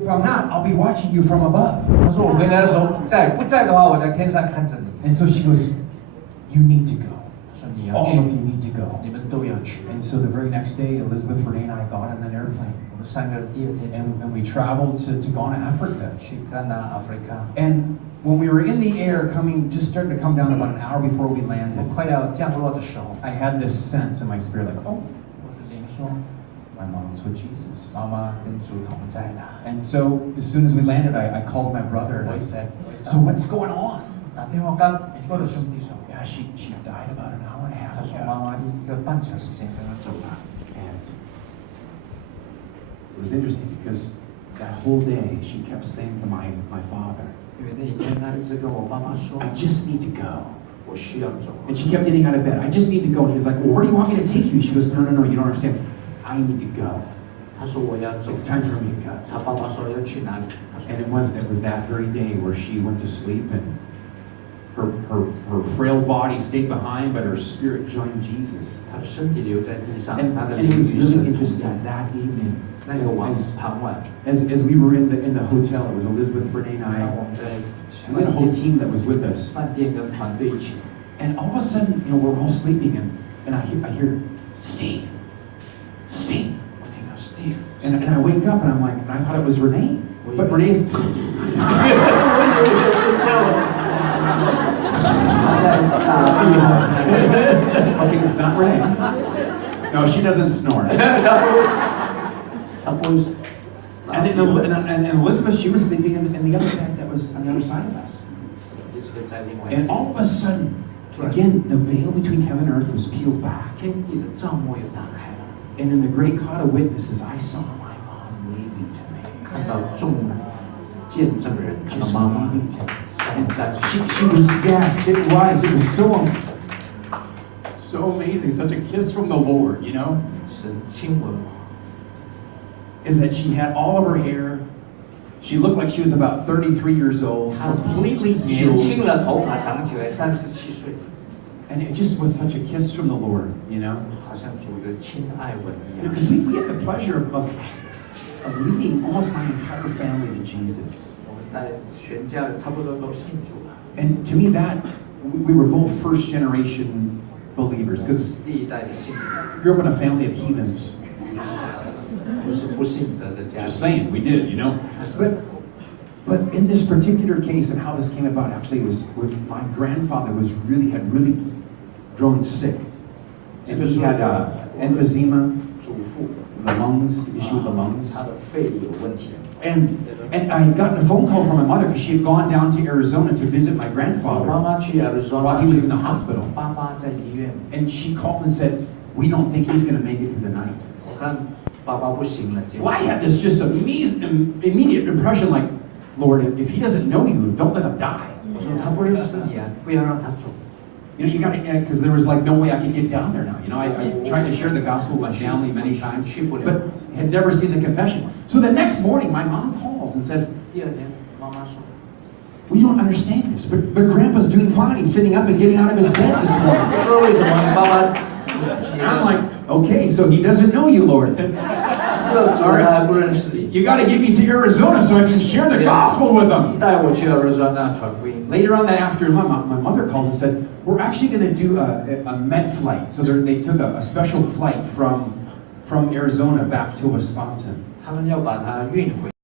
If I'm not, I'll be watching you from above. 他说我回来的时候不在的话，我在天上看着你。And so she goes, you need to go. 他说你要 All 去 of，you need to go. 你们都要去。 And so the very next day, Elizabeth Renee and I got on an airplane. 我们三个人第二天 And we traveled to Ghana, Africa. 去戛纳 Africa。 And when we were in the air, just starting to come down about an hour before we 我 landed, 快要降落的时候， I had this sense in my spirit, like, oh, 我的灵说 my mom's with Jesus. 妈妈跟主同在了。 And so as soon as we landed, I called my brother and 我 I 一 said, 我 so what's going on? 打电话跟 And he 我的 goes, 兄弟说， yeah, she died about an hour and a 他 half 说 ago. 妈妈一个半小时前刚刚走了。 And it was interesting because that whole day she kept saying to my father, 因为那一天他一直跟我爸爸说， I just need to go. 我需要走。 And she kept getting out of bed. I just need to go. And he's like, well, where do you want me to take you? She goes, no, you don't understand. I need to go. 他说我要走。 It's time for me to go. 他爸爸说要去哪里？他说 And it was that very day where she went to sleep and her frail body stayed behind, but her spirit joined Jesus. 他的身体留在地上， And 他的 it 灵 was 与 really 神同 interesting 在。 that evening 那个晚 as 傍晚， as we were in the hotel. It was Elizabeth, Renee, and 然 I, 后我们在 and we had a whole team that was with us. 饭店跟团队一起， And all of a sudden, we're all sleeping, and I hear Steve. 我听到 Steve， And I wake up and I'm like, and I thought it was Renee. But Renee's, 我以为就叫我，他在打屁哈， okay, it's not Renee. No, she doesn't snore. 他不会。 And then and Elizabeth, she was sleeping in the other bed that was on the other side of us. 一直在另外一 And 边， all of a sudden, again, the veil between heaven and earth was peeled back. 天地的帐幕又打开了， And in the great cloud of witnesses, I saw my mom waving to me. 看到众见证人，看到 Just 妈妈 waving to me. 跟我们在一起。 She was, yes, it was so amazing, such a kiss from the Lord, 神亲吻我， is that she had all of her hair. She looked like she was about 33 years old, 她 completely 年 healed. 轻了，头发长起来，37岁， And it just was such a kiss from the Lord, 好像主的亲爱吻一 Because 样。 we had the pleasure of leading almost my entire family to Jesus. 我们带全家人差不多都信主了， And to me, that we were both first generation believers 我 because 是第一代的信徒， we grew up in a family of heathens. 我是不信者的家 Just 庭。 saying, we did, But in this particular case and how this came about, actually, was when my grandfather had really grown sick, and he had emphysema, 祖父 the lungs issue with the lungs. 他的肺有问题， And I had gotten a phone call from my mother because she had gone down to Arizona to visit my 我妈 grandfather. 妈去 Arizona While he was in the hospital. 爸爸在医院， And she called and said, we don't think he's going to make it through the night. 我看爸爸不行了，结 Well, 果 I had this just immediate impression like, Lord, if he doesn't know you, don't let him die. 我说他不认识你啊，不要让他走。 You got to, because there was like no way I could get down there now. I tried to share the gospel with my family many times, but had never seen the confession. So the next morning, my mom calls and says, 第二天，妈妈说 we don't understand this, but Grandpa's doing fine. He's sitting up and getting out of his bed this 不 morning. 知道为什么你爸爸， And I'm like, okay, so he doesn't know you, Lord. 是主他还不认识你， You got to get me to Arizona so I can share the gospel with him. 带我去 Arizona 传福音。 Later on that afternoon, my mother calls and said, we're actually going to do a med flight. So they took a special flight from Arizona back to Wisconsin. 他们要把他运回。